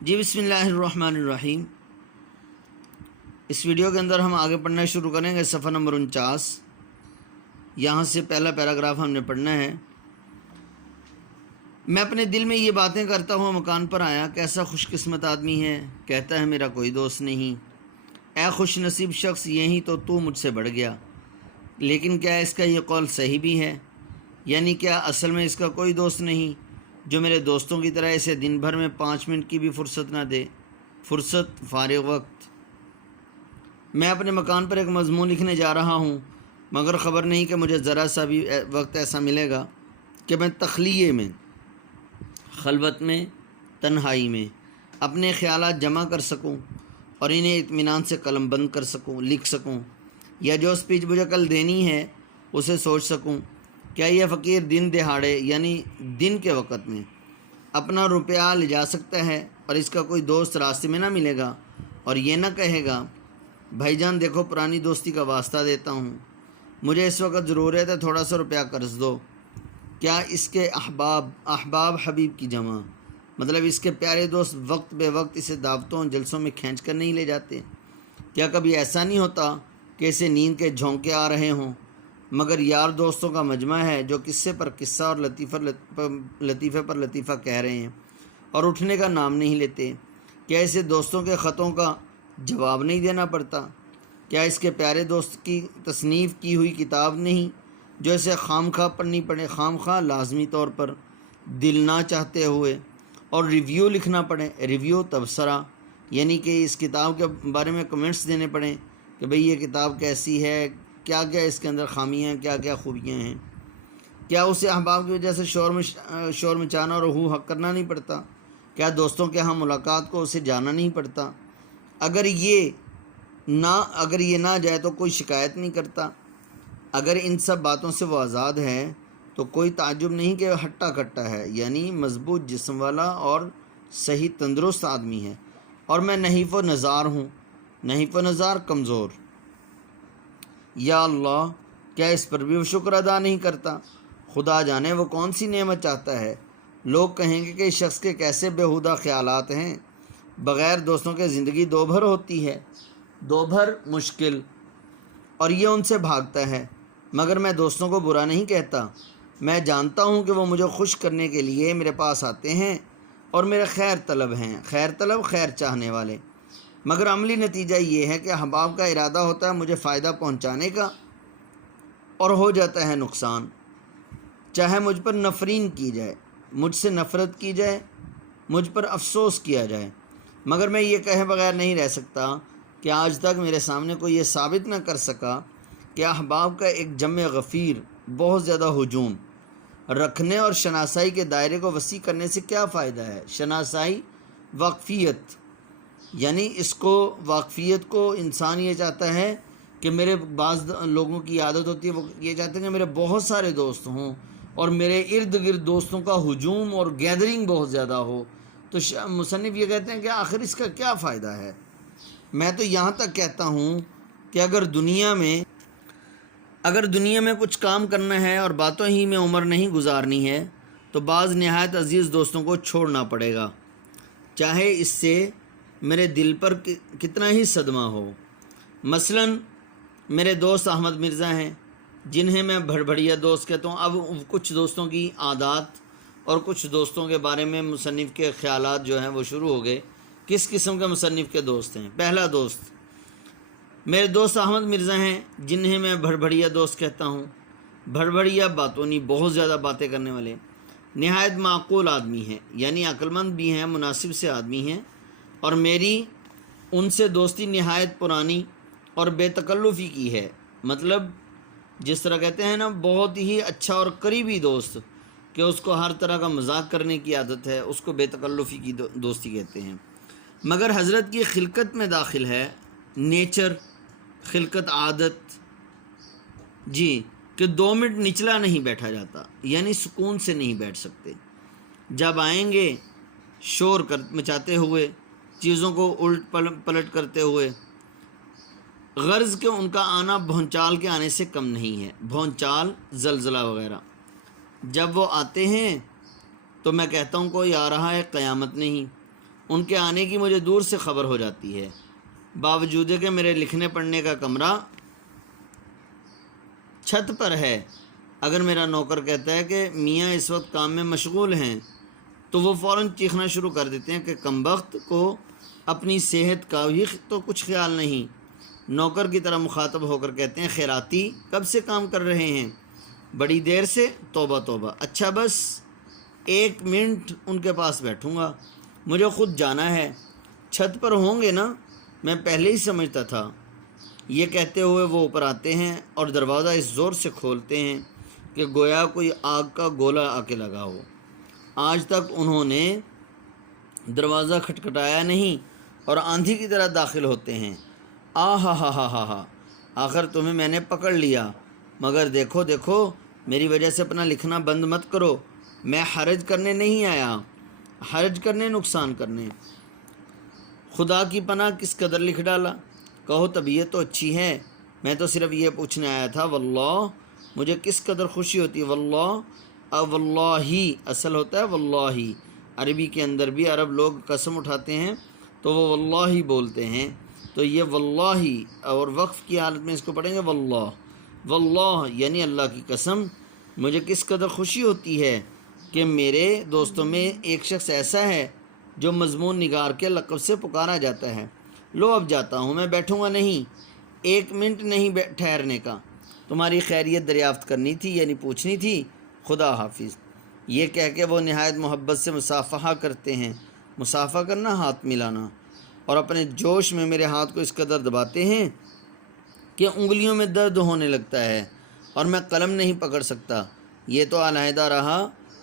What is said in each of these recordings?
جی بسم اللہ الرحمن الرحیم۔ اس ویڈیو کے اندر ہم آگے پڑھنا شروع کریں گے صفحہ نمبر 49۔ یہاں سے پہلا پیراگراف ہم نے پڑھنا ہے۔ میں اپنے دل میں یہ باتیں کرتا ہوں مکان پر آیا، کیسا خوش قسمت آدمی ہے، کہتا ہے میرا کوئی دوست نہیں۔ اے خوش نصیب شخص، یہی تو مجھ سے بڑھ گیا۔ لیکن کیا اس کا یہ قول صحیح بھی ہے؟ یعنی کیا اصل میں اس کا کوئی دوست نہیں جو میرے دوستوں کی طرح اسے دن بھر میں 5 منٹ کی بھی فرصت نہ دے؟ فارغ وقت۔ میں اپنے مکان پر ایک مضمون لکھنے جا رہا ہوں، مگر خبر نہیں کہ مجھے ذرا سا بھی وقت ایسا ملے گا کہ میں تخلیے میں، خلوت میں، تنہائی میں اپنے خیالات جمع کر سکوں اور انہیں اطمینان سے قلم بند کر سکوں، لکھ سکوں، یا جو اسپیچ مجھے کل دینی ہے اسے سوچ سکوں۔ کیا یہ فقیر دن دہاڑے یعنی دن کے وقت میں اپنا روپیہ لے جا سکتا ہے اور اس کا کوئی دوست راستے میں نہ ملے گا اور یہ نہ کہے گا بھائی جان دیکھو پرانی دوستی کا واسطہ دیتا ہوں، مجھے اس وقت ضرورت ہے، تھوڑا سا روپیہ قرض دو؟ کیا اس کے احباب حبیب کی جمع، مطلب اس کے پیارے دوست وقت بے وقت اسے دعوتوں جلسوں میں کھینچ کر نہیں لے جاتے؟ کیا کبھی ایسا نہیں ہوتا کہ اسے نیند کے جھونکے آ رہے ہوں، مگر یار دوستوں کا مجمع ہے جو قصے پر قصہ اور لطیفے پر لطیفہ کہہ رہے ہیں اور اٹھنے کا نام نہیں لیتے؟ کیا اسے دوستوں کے خطوں کا جواب نہیں دینا پڑتا؟ کیا اس کے پیارے دوست کی تصنیف کی ہوئی کتاب نہیں جو اسے خواہ پڑھنی پڑے، خواہ لازمی طور پر دل نہ چاہتے ہوئے، اور ریویو لکھنا پڑے، ریویو تبصرہ، یعنی کہ اس کتاب کے بارے میں کمنٹس دینے پڑیں کہ بھئی یہ کتاب کیسی ہے، کیا کیا اس کے اندر خامیاں ہیں، کیا کیا خوبیاں ہیں؟ کیا اسے احباب کی وجہ سے شور مچانا اور ہو حق کرنا نہیں پڑتا؟ کیا دوستوں کے ہاں ملاقات کو اسے جانا نہیں پڑتا؟ اگر یہ نہ جائے تو کوئی شکایت نہیں کرتا؟ اگر ان سب باتوں سے وہ آزاد ہے تو کوئی تعجب نہیں کہ ہٹا کٹا ہے، یعنی مضبوط جسم والا اور صحیح تندرست آدمی ہے، اور میں نحیف و نزار ہوں، نحیف و نزار کمزور۔ یا اللہ، کیا اس پر بھی وہ شکر ادا نہیں کرتا؟ خدا جانے وہ کون سی نعمت چاہتا ہے۔ لوگ کہیں گے کہ اس شخص کے کیسے بیہودہ خیالات ہیں، بغیر دوستوں کے زندگی دو بھر ہوتی ہے، دو بھر مشکل، اور یہ ان سے بھاگتا ہے۔ مگر میں دوستوں کو برا نہیں کہتا، میں جانتا ہوں کہ وہ مجھے خوش کرنے کے لیے میرے پاس آتے ہیں اور میرے خیر طلب ہیں، خیر چاہنے والے، مگر عملی نتیجہ یہ ہے کہ احباب کا ارادہ ہوتا ہے مجھے فائدہ پہنچانے کا اور ہو جاتا ہے نقصان، چاہے مجھ پر نفرین کی جائے، مجھ سے نفرت کی جائے، مجھ پر افسوس کیا جائے، مگر میں یہ کہے بغیر نہیں رہ سکتا کہ آج تک میرے سامنے کوئی یہ ثابت نہ کر سکا کہ احباب کا ایک جمع غفیر بہت زیادہ ہجوم رکھنے اور شناسائی کے دائرے کو وسیع کرنے سے کیا فائدہ ہے۔ شناسائی واقفیت، یعنی واقفیت کو انسان یہ چاہتا ہے کہ میرے بعض لوگوں کی عادت ہوتی ہے، وہ یہ چاہتے ہیں کہ میرے بہت سارے دوست ہوں اور میرے ارد گرد دوستوں کا ہجوم اور گیدرنگ بہت زیادہ ہو، تو مصنف یہ کہتے ہیں کہ آخر اس کا کیا فائدہ ہے؟ میں تو یہاں تک کہتا ہوں کہ اگر دنیا میں کچھ کام کرنا ہے اور باتوں ہی میں عمر نہیں گزارنی ہے تو بعض نہایت عزیز دوستوں کو چھوڑنا پڑے گا، چاہے اس سے میرے دل پر کتنا ہی صدمہ ہو۔ مثلا میرے دوست احمد مرزا ہیں جنہیں میں بھڑبھڑیا دوست کہتا ہوں۔ اب کچھ دوستوں کی عادات اور کچھ دوستوں کے بارے میں مصنف کے خیالات جو ہیں وہ شروع ہو گئے۔ کس قسم کے مصنف کے دوست ہیں؟ پہلا دوست میرے دوست احمد مرزا ہیں جنہیں میں بھڑبھڑیا دوست کہتا ہوں۔ بھڑبھڑیا باتونی، بہت زیادہ باتیں کرنے والے، نہایت معقول آدمی ہیں، یعنی عقل مند بھی ہیں، مناسب سے آدمی ہیں، اور میری ان سے دوستی نہایت پرانی اور بے تکلفی کی ہے، مطلب جس طرح کہتے ہیں نا بہت ہی اچھا اور قریبی دوست کہ اس کو ہر طرح کا مذاق کرنے کی عادت ہے، اس کو بے تکلفی کی دوستی کہتے ہیں۔ مگر حضرت کی خلقت میں داخل ہے، نیچر، خلقت، عادت، جی، کہ 2 منٹ نچلا نہیں بیٹھا جاتا، یعنی سکون سے نہیں بیٹھ سکتے۔ جب آئیں گے شور مچاتے ہوئے، چیزوں کو الٹ پلٹ کرتے ہوئے، غرض کہ ان کا آنا بھونچال کے آنے سے کم نہیں ہے، بھونچال، زلزلہ وغیرہ۔ جب وہ آتے ہیں تو میں کہتا ہوں کوئی آ رہا ہے، قیامت نہیں، ان کے آنے کی مجھے دور سے خبر ہو جاتی ہے، باوجود کہ میرے لکھنے پڑھنے کا کمرہ چھت پر ہے۔ اگر میرا نوکر کہتا ہے کہ میاں اس وقت کام میں مشغول ہیں تو وہ فوراً چیخنا شروع کر دیتے ہیں کہ کمبخت کو اپنی صحت کا بھی تو کچھ خیال نہیں۔ نوکر کی طرح مخاطب ہو کر کہتے ہیں خیراتی کب سے کام کر رہے ہیں؟ بڑی دیر سے۔ توبہ توبہ، اچھا بس 1 منٹ ان کے پاس بیٹھوں گا، مجھے خود جانا ہے۔ چھت پر ہوں گے نا، میں پہلے ہی سمجھتا تھا۔ یہ کہتے ہوئے وہ اوپر آتے ہیں اور دروازہ اس زور سے کھولتے ہیں کہ گویا کوئی آگ کا گولا آ کے لگا ہو۔ آج تک انہوں نے دروازہ کھٹکھٹایا نہیں اور آندھی کی طرح داخل ہوتے ہیں۔ ہا ہا ہا ہا ہا، آخر تمہیں میں نے پکڑ لیا، مگر دیکھو دیکھو میری وجہ سے اپنا لکھنا بند مت کرو، میں حرج کرنے نہیں آیا، حرج کرنے، نقصان کرنے۔ خدا کی پناہ کس قدر لکھ ڈالا، کہو طبیعت تو اچھی ہے، میں تو صرف یہ پوچھنے آیا تھا۔ واللہ مجھے کس قدر خوشی ہوتی ہے، واللہ واللہ اصل ہوتا ہے واللہ، عربی کے اندر بھی عرب لوگ قسم اٹھاتے ہیں تو وہ واللہ بولتے ہیں، تو یہ واللہ اور وقف کی حالت میں اس کو پڑھیں گے واللہ، واللہ یعنی اللہ کی قسم مجھے کس قدر خوشی ہوتی ہے کہ میرے دوستوں میں ایک شخص ایسا ہے جو مضمون نگار کے لقب سے پکارا جاتا ہے۔ لو اب جاتا ہوں، میں بیٹھوں گا نہیں، 1 منٹ نہیں ٹھہرنے کا، تمہاری خیریت دریافت کرنی تھی، یعنی پوچھنی تھی۔ خدا حافظ۔ یہ کہہ کے وہ نہایت محبت سے مصافحہ کرتے ہیں، مصافحہ کرنا ہاتھ ملانا، اور اپنے جوش میں میرے ہاتھ کو اس قدر دباتے ہیں کہ انگلیوں میں درد ہونے لگتا ہے اور میں قلم نہیں پکڑ سکتا۔ یہ تو علیحدہ رہا،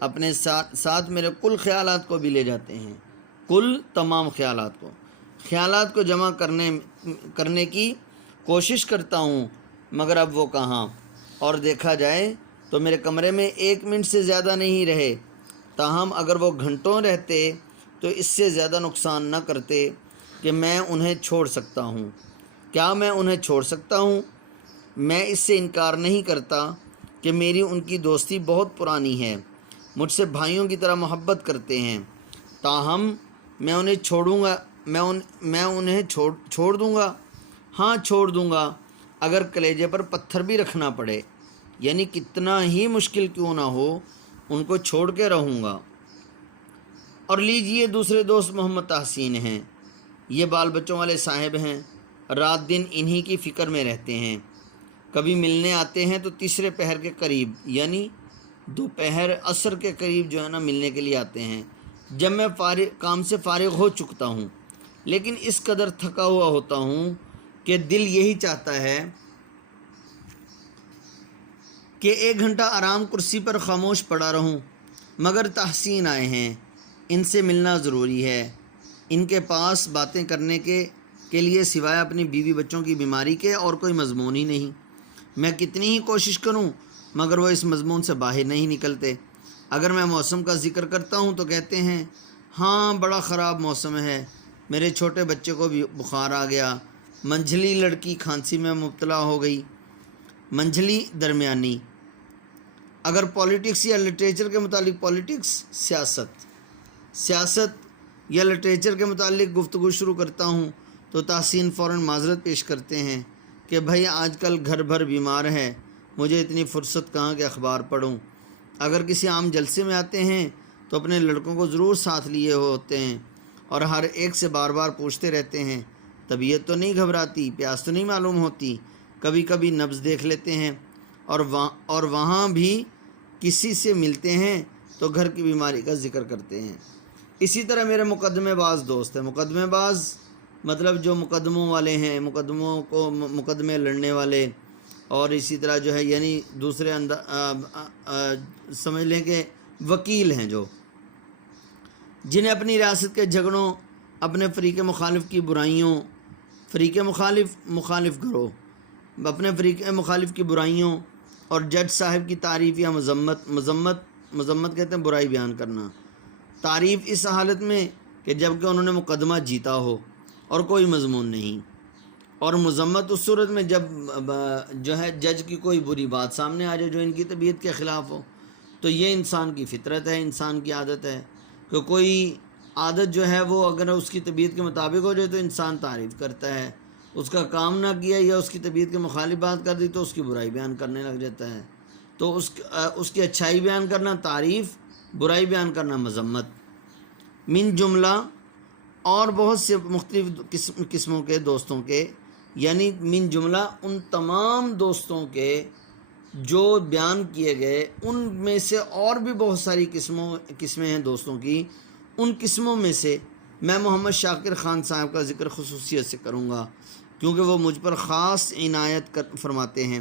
اپنے ساتھ میرے کل خیالات کو بھی لے جاتے ہیں، کل تمام خیالات کو جمع کرنے کی کوشش کرتا ہوں، مگر اب وہ کہاں، اور دیکھا جائے تو میرے کمرے میں 1 منٹ سے زیادہ نہیں رہے۔ تاہم اگر وہ گھنٹوں رہتے تو اس سے زیادہ نقصان نہ کرتے کہ میں انہیں چھوڑ سکتا ہوں۔ کیا میں انہیں چھوڑ سکتا ہوں؟ میں اس سے انکار نہیں کرتا کہ میری ان کی دوستی بہت پرانی ہے، مجھ سے بھائیوں کی طرح محبت کرتے ہیں، تاہم میں انہیں چھوڑوں گا، میں انہیں چھوڑ دوں گا، ہاں چھوڑ دوں گا، اگر کلیجے پر پتھر بھی رکھنا پڑے، یعنی کتنا ہی مشکل کیوں نہ ہو ان کو چھوڑ کے رہوں گا۔ اور لیجئے دوسرے دوست محمد تحسین ہیں، یہ بال بچوں والے صاحب ہیں، رات دن انہی کی فکر میں رہتے ہیں، کبھی ملنے آتے ہیں تو تیسرے پہر کے قریب، یعنی دوپہر عصر کے قریب جو ہے نا ملنے کے لیے آتے ہیں، جب میں کام سے فارغ ہو چکتا ہوں، لیکن اس قدر تھکا ہوا ہوتا ہوں کہ دل یہی چاہتا ہے کہ 1 گھنٹہ آرام کرسی پر خاموش پڑا رہوں، مگر تحسین آئے ہیں، ان سے ملنا ضروری ہے۔ ان کے پاس باتیں کرنے کے لیے سوائے اپنی بیوی بچوں کی بیماری کے اور کوئی مضمون ہی نہیں۔ میں کتنی ہی کوشش کروں مگر وہ اس مضمون سے باہر نہیں نکلتے۔ اگر میں موسم کا ذکر کرتا ہوں تو کہتے ہیں ہاں بڑا خراب موسم ہے، میرے چھوٹے بچے کو بھی بخار آ گیا، منجھلی لڑکی کھانسی میں مبتلا ہو گئی۔ منجھلی درمیانی۔ اگر پولیٹکس یا لٹریچر کے متعلق سیاست یا لٹریچر کے متعلق گفتگو شروع کرتا ہوں تو تحسین فوراً معذرت پیش کرتے ہیں کہ بھائی آج کل گھر بھر بیمار ہے، مجھے اتنی فرصت کہاں کہ اخبار پڑھوں۔ اگر کسی عام جلسے میں آتے ہیں تو اپنے لڑکوں کو ضرور ساتھ لیے ہوتے ہیں اور ہر ایک سے بار بار پوچھتے رہتے ہیں طبیعت تو نہیں گھبراتی، پیاس تو نہیں معلوم ہوتی، کبھی کبھی نبض دیکھ لیتے ہیں، اور وہاں بھی کسی سے ملتے ہیں تو گھر کی بیماری کا ذکر کرتے ہیں۔ اسی طرح میرے مقدمے باز دوست ہیں، مقدمے باز مطلب جو مقدموں والے ہیں، مقدمے لڑنے والے، اور اسی طرح جو ہے یعنی دوسرے سمجھ لیں کہ وکیل ہیں، جو جنہیں اپنی ریاست کے جھگڑوں، اپنے فریق مخالف کی برائیوں، مخالف گروہ اپنے فریق مخالف کی برائیوں اور جج صاحب کی تعریف یا مذمت کہتے ہیں برائی بیان کرنا، تعریف اس حالت میں کہ جب کہ انہوں نے مقدمہ جیتا ہو اور کوئی مضمون نہیں، اور مذمت اس صورت میں جب جو ہے جج کی کوئی بری بات سامنے آ جائے جو ان کی طبیعت کے خلاف ہو۔ تو یہ انسان کی فطرت ہے، انسان کی عادت ہے کہ کوئی عادت جو ہے وہ اگر اس کی طبیعت کے مطابق ہو جائے تو انسان تعریف کرتا ہے، اس کا کام نہ کیا یا اس کی طبیعت کے مخالف بات کر دی تو اس کی برائی بیان کرنے لگ جاتا ہے۔ تو اس کی اچھائی بیان کرنا تعریف، برائی بیان کرنا مذمت۔ من جملہ اور بہت سے مختلف قسموں کے دوستوں کے، یعنی من جملہ ان تمام دوستوں کے جو بیان کیے گئے، ان میں سے اور بھی بہت ساری قسمیں ہیں دوستوں کی۔ ان قسموں میں سے میں محمد شاکر خان صاحب کا ذکر خصوصیت سے کروں گا کیونکہ وہ مجھ پر خاص عنایت فرماتے ہیں۔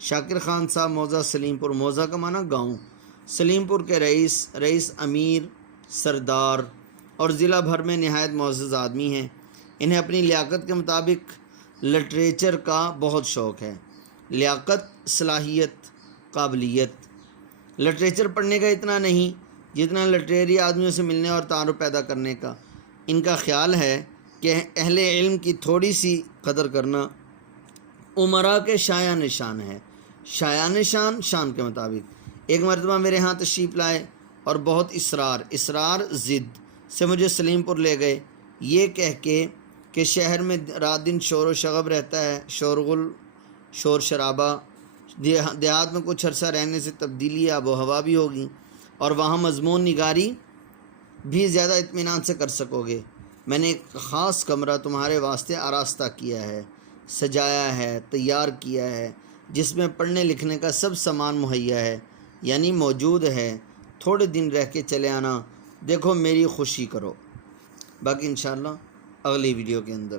شاکر خان صاحب موضع سلیم پور، موضع کا معنی گاؤں، سلیم پور کے رئیس امیر سردار اور ضلع بھر میں نہایت معزز آدمی ہیں۔ انہیں اپنی لیاقت کے مطابق لٹریچر کا بہت شوق ہے۔ لیاقت، صلاحیت، قابلیت۔ لٹریچر پڑھنے کا اتنا نہیں جتنا لٹریری آدمیوں سے ملنے اور تعارف پیدا کرنے کا۔ ان کا خیال ہے کہ اہل علم کی تھوڑی سی قدر کرنا امراء کے شایع نشان ہے۔ شایع نشان، شان کے مطابق۔ ایک مرتبہ میرے ہاں تشریف لائے اور بہت اصرار ضد سے مجھے سلیم پور لے گئے، یہ کہہ کے کہ شہر میں رات دن شور و شغب رہتا ہے، شورغل، شور شرابہ، دیہات میں کچھ عرصہ رہنے سے تبدیلی آب و ہوا بھی ہوگی اور وہاں مضمون نگاری بھی زیادہ اطمینان سے کر سکو گے۔ میں نے ایک خاص کمرہ تمہارے واسطے آراستہ کیا ہے، سجایا ہے، تیار کیا ہے، جس میں پڑھنے لکھنے کا سب سامان مہیا ہے، یعنی موجود ہے۔ تھوڑے دن رہ کے چلے آنا، دیکھو میری خوشی کرو۔ باقی انشاءاللہ اگلی ویڈیو کے اندر۔